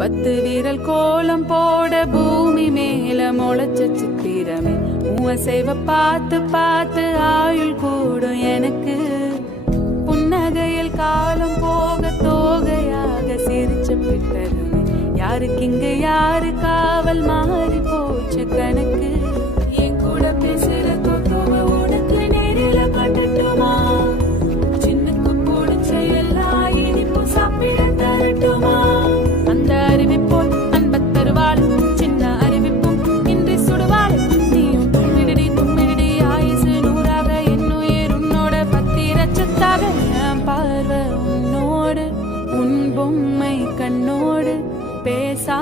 10 விரல் கோலம் போட பூமி மேல முளைச்ச சித்திரமே மூவசைவ பார்த்து பார்த்து ஆயுள் கூடும் எனக்கு. புன்னகையில் காலம் போக தோகையாக சிரிச்ச பிட்டருமே யாருக்கு இங்கு யாரு காவல் மாறி போச்சு கணக்கு. என் கூட பேசுற தோத்துவ உனக்கு நேரில காட்டட்டுமா? சின்னக்கு பிடிச்ச எல்லா இனிப்பும் சாப்பிட தரட்டுமா? அந்த அறிவிப்போல் அன்பத் தருவாள் சின்ன அறிவிப்பும் இன்றி சுடுவாள். நீயும் தும்மிடி ஆயுசு 100ஆக என்னுயிர் உன்னோட 10 லட்சத்தாக. பார்வை உன்னோடு உன் பொம்மை கண்ணோடு பேசா